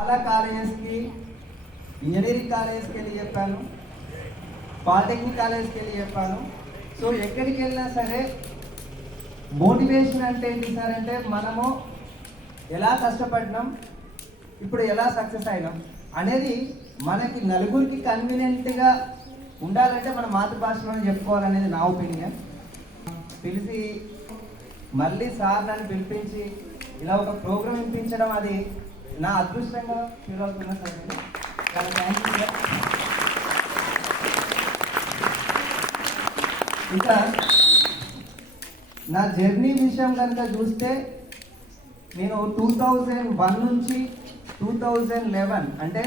చాలా కాలేజెస్కి ఇంజనీరింగ్ కాలేజెస్కి వెళ్ళి చెప్పాను, పాలిటెక్నిక్ కాలేజ్కి వెళ్ళి చెప్పాను. సో ఎక్కడికి వెళ్ళినా సరే మోటివేషన్ అంటే ఏంటి సార్ అంటే మనము ఎలా కష్టపడినాం, ఇప్పుడు ఎలా సక్సెస్ అయినాం అనేది మనకి నలుగురికి కన్వీనియంట్గా ఉండాలంటే మన మాతృభాషలోనే చెప్పుకోవాలనేది నా ఒపీనియన్. పిలిచి మళ్ళీ సార్ నన్ను పిలిపించి ఇలా ఒక ప్రోగ్రామ్ ఇప్పించడం అది నా అదృష్టంగా ఫీల్ అవుతున్నా సార్. చాలా థ్యాంక్ యూ సార్. ఇంకా నా జర్నీ విషయం కనుక చూస్తే నేను 2001 నుంచి 2011 అంటే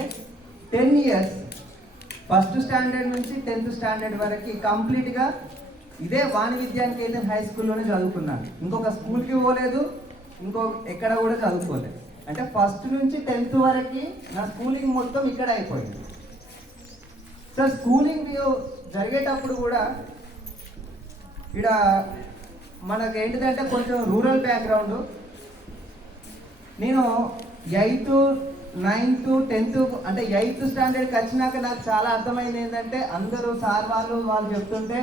10 ఇయర్స్ ఫస్ట్ స్టాండర్డ్ నుంచి 10th స్టాండర్డ్ వరకు కంప్లీట్గా ఇదే వాణి విద్యానికేతన్ హై స్కూల్లోనే చదువుకున్నాను. ఇంకొక స్కూల్కి పోలేదు, ఎక్కడ కూడా చదువుకోలేదు. అంటే ఫస్ట్ నుంచి 10th వరకు నా స్కూలింగ్ మొత్తం ఇక్కడ అయిపోయింది. సో స్కూలింగ్ జరిగేటప్పుడు కూడా ఇక్కడ మనకు ఏంటిదంటే కొంచెం రూరల్ బ్యాక్గ్రౌండ్. నేను 8th 9th 10th అంటే 8th స్టాండర్డ్కి వచ్చినాక నాకు చాలా అర్థమైంది ఏంటంటే అందరూ సార్ వాళ్ళు చెప్తుంటే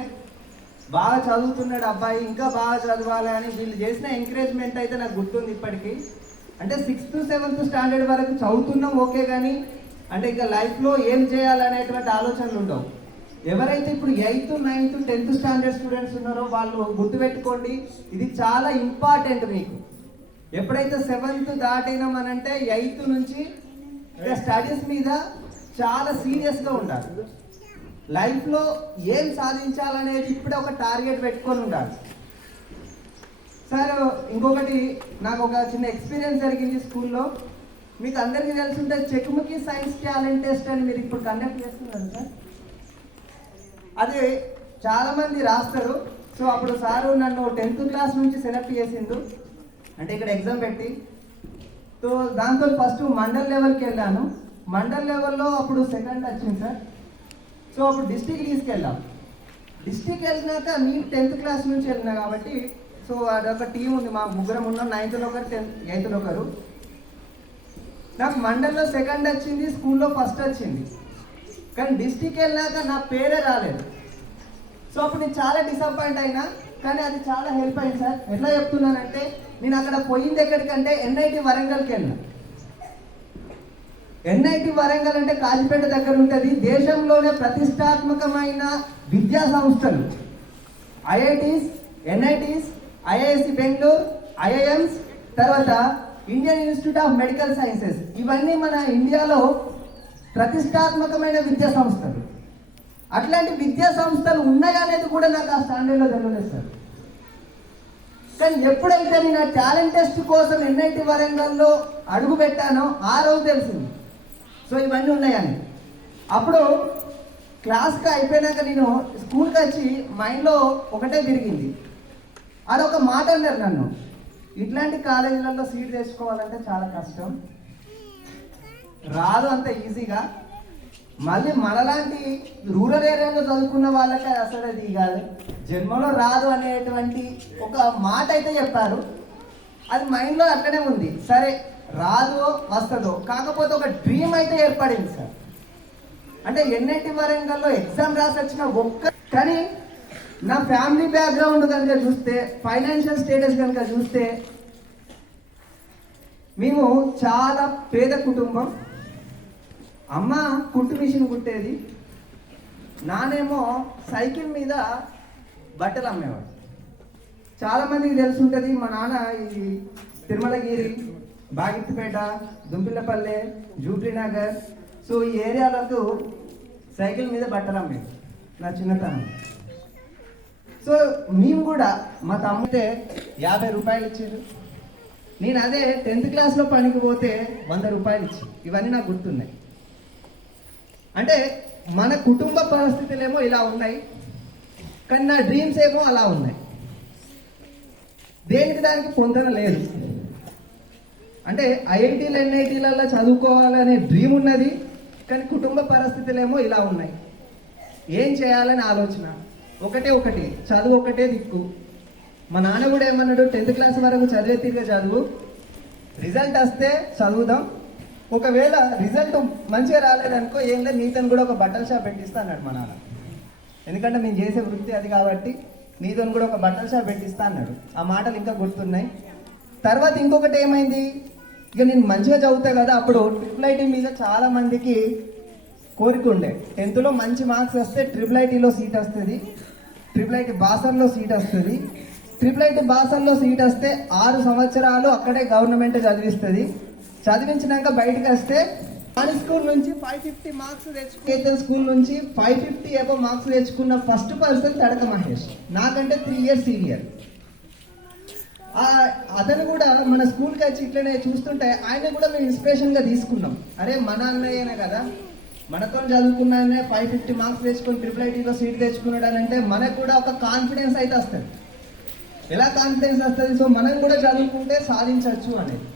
బాగా చదువుతున్నాడు అబ్బాయి, ఇంకా బాగా చదవాలి అని వీళ్ళు చేసిన ఎంకరేజ్మెంట్ అయితే నాకు గుర్తుంది ఇప్పటికీ. అంటే 6th 7th స్టాండర్డ్ వరకు చదువుతున్నాం ఓకే, కానీ అంటే ఇక లైఫ్లో ఏం చేయాలనేటువంటి ఆలోచనలు ఉండవు. ఎవరైతే ఇప్పుడు 8th 9th 10th standard students ఉన్నారో వాళ్ళు గుర్తుపెట్టుకోండి, ఇది చాలా ఇంపార్టెంట్ మీకు. ఎప్పుడైతే 7th దాటినామనంటే 8th నుంచి స్టడీస్ మీద చాలా సీరియస్గా ఉండాలి. లైఫ్లో ఏం సాధించాలనేది ఇప్పుడే ఒక టార్గెట్ పెట్టుకొని ఉండాలి సార్. ఇంకొకటి నాకు ఒక చిన్న ఎక్స్పీరియన్స్ జరిగింది స్కూల్లో. మీకు అందరికీ తెలుసుంటే చెక్ముఖి సైన్స్ టాలెంట్ టెస్ట్ అని మీరు ఇప్పుడు కండక్ట్ చేస్తున్నారు సార్. అది చాలామంది రాస్తారు. సో అప్పుడు సారు నన్ను 10th క్లాస్ నుంచి సెలెక్ట్ చేసిండు, అంటే ఇక్కడ ఎగ్జామ్ పెట్టి. సో దాంతో ఫస్ట్ మండల్ లెవెల్కి వెళ్ళాను. మండల్ లెవెల్లో అప్పుడు సెకండ్ వచ్చింది సార్. సో అప్పుడు డిస్టిక్ తీసుకెళ్ళాం. డిస్టిక్ వెళ్ళినాక నేను 10th క్లాస్ నుంచి వెళ్ళినా కాబట్టి సో అదొక టీం ఉంది, మా ముగ్గురం ఉన్నాం. 9th ఒకరు 8th ఒకరు. నాకు మండల్లో సెకండ్ వచ్చింది, స్కూల్లో ఫస్ట్ వచ్చింది. కానీ డిస్టిక్ వెళ్ళినాక నా పేరే రాలేదు. సో అప్పుడు నేను చాలా డిసప్పాయింట్ అయినా, కానీ అది చాలా హెల్ప్ అయింది సార్. ఎట్లా చెప్తున్నానంటే నేను అక్కడ పోయింది ఎక్కడికంటే NIT వరంగల్కి వెళ్ళినా. NIT వరంగల్ అంటే కాజీపేట దగ్గర ఉంటుంది. దేశంలోనే ప్రతిష్టాత్మకమైన విద్యా సంస్థలు IITs, NITs, IISc Bengaluru, IIMs, తర్వాత Indian institute of medical sciences, ఇవన్నీ మన ఇండియాలో ప్రతిష్టాత్మకమైన విద్యా సంస్థలు. అట్లాంటి విద్యా సంస్థలు ఉన్నాయనేది కూడా నాకు ఆ స్టాండర్డ్లో తెలియలేదు సార్. కానీ ఎప్పుడైతే నేను ఆ టాలెంట్ టెస్ట్ కోసం NIT వరంగల్లో అడుగు పెట్టానో ఆ రోజు తెలిసింది సో ఇవన్నీ ఉన్నాయని. అప్పుడు క్లాస్కి అయిపోయినాక నేను స్కూల్కి వచ్చి మైండ్లో ఒకటే తిరిగింది. అదొక మాట అన్నారు నన్ను, ఇట్లాంటి కాలేజీలలో సీట్ తెచ్చుకోవాలంటే చాలా కష్టం, రాదు అంత ఈజీగా. మళ్ళీ మనలాంటి రూరల్ ఏరియాలో చదువుకున్న వాళ్ళకి అసలు అది కాదు, జన్మలో రాదు అనేటువంటి ఒక మాట అయితే చెప్పారు. అది మైండ్లో అట్లనే ఉంది. సరే రాదో వస్తుందో, కాకపోతే ఒక డ్రీమ్ అయితే ఏర్పడింది సార్. అంటే NIT వరంగల్లో ఎగ్జామ్ రాసి వచ్చిన కానీ నా ఫ్యామిలీ బ్యాక్గ్రౌండ్ కనుక చూస్తే, ఫైనాన్షియల్ స్టేటస్ కనుక చూస్తే, మేము చాలా పేద కుటుంబం. అమ్మ కుట్టు మిషన్ కుట్టేది, నానేమో సైకిల్ మీద బట్టలు అమ్మేవాడు. చాలామందికి తెలుసుంటుంది, మా నాన్న ఈ తిరుమలగిరి, బాగిత్తిపేట, దుంపిల్లపల్లె, జూబ్లీనగర్, సో ఈ ఏరియాలకు సైకిల్ మీద బట్టలు అమ్మేది నా చిన్నతనం. సో మేము కూడా మా తమ్ముతే 50 రూపాయలు ఇచ్చారు. నేను అదే 10th క్లాస్లో పనికి పోతే 100 రూపాయలు ఇచ్చారు. ఇవన్నీ నాకు గుర్తున్నాయి. అంటే మన కుటుంబ పరిస్థితులేమో ఇలా ఉన్నాయి, కానీ నా డ్రీమ్స్ ఏమో అలా ఉన్నాయి. దేనికి దానికి పొందన లేదు. అంటే IITలు NITలలో చదువుకోవాలనే డ్రీమ్ ఉన్నది, కానీ కుటుంబ పరిస్థితులేమో ఇలా ఉన్నాయి. ఏం చేయాలని ఆలోచన ఒకటి చదువు ఒకటే దిక్కు. మా నాన్న కూడా ఏమన్నాడు, 10th క్లాస్ వరకు చదివే తీరుగా చదువు, రిజల్ట్ వస్తే చదువుదాం, ఒకవేళ రిజల్ట్ మంచిగా రాలేదనుకో ఏం లేదు నీతను కూడా ఒక బట్టల షాప్ పెట్టిస్తా అన్నాడు మా నాన్న. ఎందుకంటే మేము చేసే వృత్తి అది కాబట్టి నీతోని కూడా ఒక బట్టల షాప్ పెట్టిస్తా అన్నాడు. ఆ మాటలు ఇంకా గుర్తున్నాయి. తర్వాత ఇంకొకటి ఏమైంది, ఇక నేను మంచిగా చదువుతా కదా, అప్పుడు ట్రిపుల్ ఐటీ మీద చాలా మందికి కోరిక ఉండే. 10th మంచి మార్క్స్ వస్తే ట్రిపుల్ ఐటీలో సీట్ వస్తుంది, ట్రిపుల్ ఐటీ బాసర్లో సీట్ వస్తుంది. ట్రిపుల్ ఐటీ బాసర్లో సీట్ వస్తే 6 సంవత్సరాలు అక్కడే గవర్నమెంట్ చదివిస్తుంది. చదివించినాక బయటకు వస్తే మన స్కూల్ నుంచి 550 మార్క్స్ తెచ్చుకున్న స్కూల్ నుంచి 550 అబో మార్క్స్ తెచ్చుకున్న ఫస్ట్ పర్సన్ తడక మహేష్, నాకంటే 3 years సీనియర్. అతను కూడా మన స్కూల్కి వచ్చి ఇట్లనే చూస్తుంటే ఆయన కూడా మేము ఇన్స్పిరేషన్ గా తీసుకున్నాం. అరే మన అన్నయ్యనే కదా, మనతో చదువుకున్నానే 550 మార్క్స్ తెచ్చుకొని ట్రిపుల్ ఐటీలో సీట్ తెచ్చుకున్నాడు అని అంటే మనకు కూడా ఒక కాన్ఫిడెన్స్ అయితే వస్తుంది. ఎలా కాన్ఫిడెన్స్ వస్తుంది, సో మనం కూడా చదువుకుంటే సాధించవచ్చు అనేది.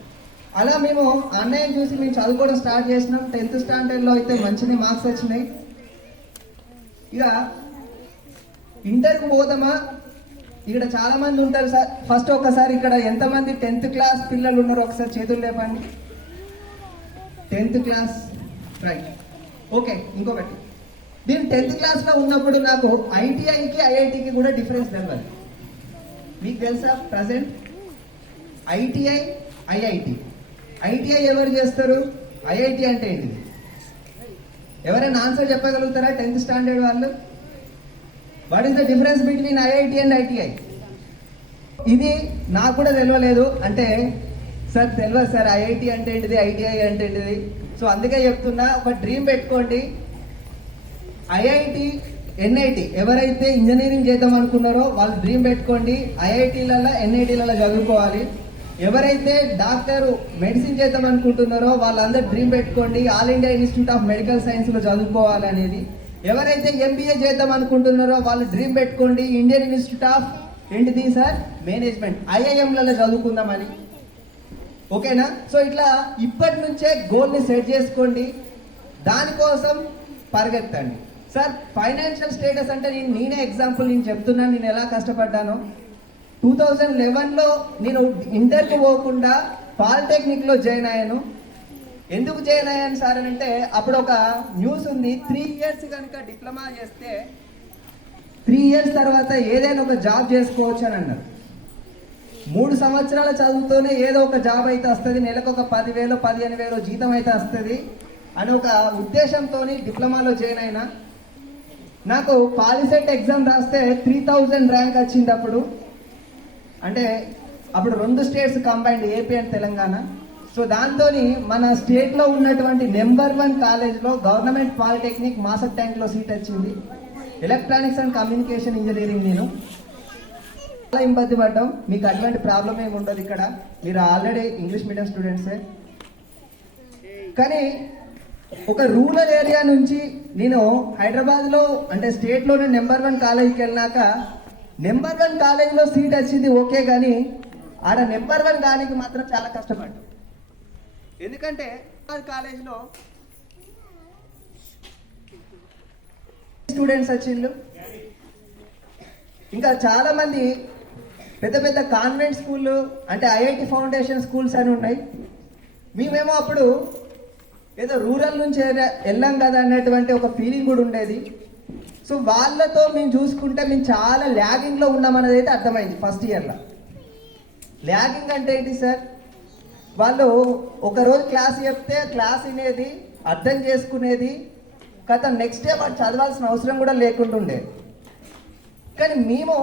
అలా మేము అన్నయ్యని చూసి మేము చదువుకోవడం స్టార్ట్ చేసినాం. 10th స్టాండర్డ్లో అయితే మంచిగా మార్క్స్ వచ్చినాయి. ఇక ఇంటర్కి పోదామా, ఇక్కడ చాలా మంది ఉంటారు సార్. ఫస్ట్ ఒకసారి ఇక్కడ ఎంతమంది 10th క్లాస్ పిల్లలు ఉన్నారో ఒకసారి చేతులు లేపండి. 10th class, right, okay. ఇంకొకటి, నేను 10th క్లాస్లో ఉన్నప్పుడు నాకు ఐటీఐకి ఐఐటికి కూడా డిఫరెన్స్ తెలియదు. మీకు తెలుసా ప్రజెంట్ ఐటీఐ ఐఐటి? ఐటీఐ ఎవరు చేస్తారు, ఐఐటి అంటే ఏంటిది? ఎవరైనా ఆన్సర్ చెప్పగలుగుతారా 10th స్టాండర్డ్ వాళ్ళు? What is the difference between IIT and ITI? ఇది నాకు కూడా తెలియలేదు. అంటే సార్ తెలియదు సార్, ఐఐటి అంటే ఏంటిది, ఐటీఐ అంటే ఏంటిది. సో అందుకే చెప్తున్నా, ఒక డ్రీమ్ పెట్టుకోండి. ఐఐటి ఎన్ఐటి ఎవరైతే ఇంజనీరింగ్ చేద్దాం అనుకున్నారో వాళ్ళు డ్రీమ్ పెట్టుకోండి, ఐఐటీలలో ఎన్ఐటీలలో చదువుకోవాలి. ఎవరైతే డాక్టర్ మెడిసిన్ చేద్దాం అనుకుంటున్నారో వాళ్ళందరూ డ్రీమ్ పెట్టుకోండి, all India institute of medical సైన్స్లో చదువుకోవాలనేది. ఎవరైతే ఎంబీఏ చేద్దాం అనుకుంటున్నారో వాళ్ళు డ్రీమ్ పెట్టుకోండి, ఇండియన్ ఇన్స్టిట్యూట్ ఆఫ్ ఏంటిది సార్, మేనేజ్మెంట్, ఐఐఎంలలో చదువుకుందామని. ఓకేనా? సో ఇట్లా ఇప్పటి నుంచే గోల్ని సెట్ చేసుకోండి, దానికోసం పరిగెత్తండి. సార్ ఫైనాన్షియల్ స్టేటస్ అంటే నేనే ఎగ్జాంపుల్ నేను చెప్తున్నాను, నేను ఎలా కష్టపడ్డాను. 2011లో నేను ఇంటర్కి పోకుండా పాలిటెక్నిక్లో జాయిన్ అయ్యాను. ఎందుకు జాయిన్ అయ్యాను సార్ అని అంటే, అప్పుడు ఒక న్యూస్ ఉంది, 3 years కనుక డిప్లొమా చేస్తే 3 years తర్వాత ఏదైనా ఒక జాబ్ చేసుకోవచ్చు అని అన్నారు. 3 సంవత్సరాల చదువుతోనే ఏదో ఒక జాబ్ అయితే వస్తుంది, నెలకు ఒక 10,000 15,000 జీతం అయితే వస్తుంది అని ఒక ఉద్దేశంతో డిప్లొమాలో జాయిన్ అయినా. నాకు పాలిసెట్ ఎగ్జామ్ రాస్తే 3000 ర్యాంక్ వచ్చింది అప్పుడు. అంటే అప్పుడు 2 states combined, AP and Telangana. So దాంతో మన స్టేట్లో ఉన్నటువంటి నెంబర్ 1 కాలేజ్లో గవర్నమెంట్ పాలిటెక్నిక్ మాసప్ ట్యాంక్లో సీట్ వచ్చింది. Electronics and communication engineering. నేను చాలా ఇబ్బంది పడ్డాం. మీకు అటువంటి ప్రాబ్లం ఏమి ఉండదు ఇక్కడ, మీరు ఆల్రెడీ ఇంగ్లీష్ మీడియం స్టూడెంట్సే. కానీ ఒక రూరల్ ఏరియా నుంచి నేను హైదరాబాద్లో అంటే స్టేట్లోనే నెంబర్ 1 కాలేజ్కి వెళ్ళినాక నెంబర్ 1 కాలేజ్లో సీట్ వచ్చింది ఓకే, కానీ ఆడ నెంబర్ 1 దానికి మాత్రం చాలా కష్టపడ్డాం. ఎందుకంటే కాలేజ్లో స్టూడెంట్స్ వచ్చిండ్రు, ఇంకా చాలా మంది పెద్ద పెద్ద కాన్వెంట్ స్కూళ్ళు అంటే ఐఐటి ఫౌండేషన్ స్కూల్స్ అని ఉన్నాయి. మేమేమో అప్పుడు ఏదో రూరల్ నుంచి వెళ్ళాం కదా అన్నటువంటి ఒక ఫీలింగ్ కూడా ఉండేది. సో వాళ్ళతో మేము చూసుకుంటే మేము చాలా ల్యాగింగ్లో ఉన్నామనేది అయితే అర్థమైంది ఫస్ట్ ఇయర్లో. ల్యాగింగ్ అంటే ఏంటి సార్, వాళ్ళు ఒకరోజు క్లాస్ చెప్తే క్లాస్ వినేది, అర్థం చేసుకునేది, కథ నెక్స్ట్ డే వాడు చదవాల్సిన అవసరం కూడా లేకుండా ఉండేది. కానీ మేము